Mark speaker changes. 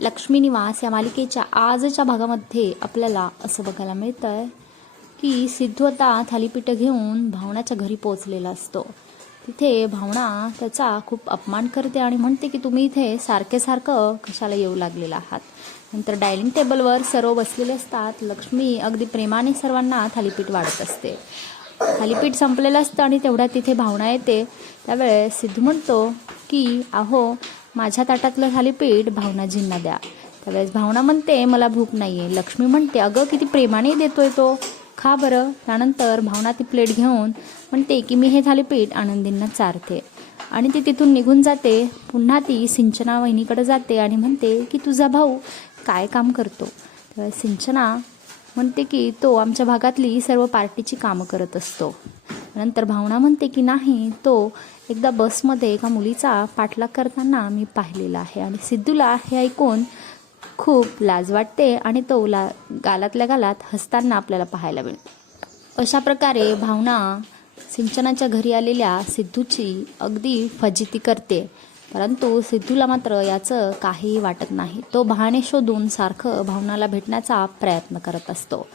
Speaker 1: लक्ष्मी निवास या मालिकेच्या आजच्या भागामध्ये आपल्याला असं बघायला मिळतंय की सिद्धू आता थालीपीठ घेऊन भावनाच्या घरी पोहोचलेला असतो. तिथे भावना त्याचा खूप अपमान करते आणि म्हणते की तुम्ही इथे सारखे सारखं कशाला येऊ लागलेला आहात? नंतर डायनिंग टेबलवर सर्व बसलेले असतात. लक्ष्मी अगदी प्रेमाने सर्वांना थालीपीठ वाढत असते. थालीपीठ संपलेलं असतं आणि तेवढ्या तिथे भावना येते. त्यावेळेस सिद्धू म्हणतो की अहो माझ्या ताटातलं थालीपीठ भावनाजींना द्या. त्यावेळेस भावना म्हणते मला भूक नाही आहे लक्ष्मी म्हणते अगं किती प्रेमाने देतोय तो. खा बरं. त्यानंतर भावना ती प्लेट घेऊन म्हणते की मी हे थालीपीठ आनंदींना चारते. आणि ती तिथून निघून जाते. पुन्हा ती सिंचना वहिनीकडे जाते आणि म्हणते की तुझा भाऊ काय काम करतो? त्यावेळेस सिंचना म्हणते की तो आमच्या भागातली सर्व पार्टीची कामं करत असतो. नंतर भावना म्हणते की नाही तो एकदा बसमध्ये एका मुलीचा पाठलाग करताना मी पाहिलेला आहे. आणि सिद्धूला हे ऐकून खूप लाज वाटते आणि तो ला गालातल्या गालात हसताना आपल्याला पाहायला मिळतो. अशा प्रकारे भावना सिंचनाच्या घरी आलेल्या सिद्धूची अगदी फजिती करते. परंतु सिद्धूला मात्र याचं काहीही वाटत नाही. तो बहाणे शोधून सारखं भावनाला भेटण्याचा प्रयत्न करत असतो.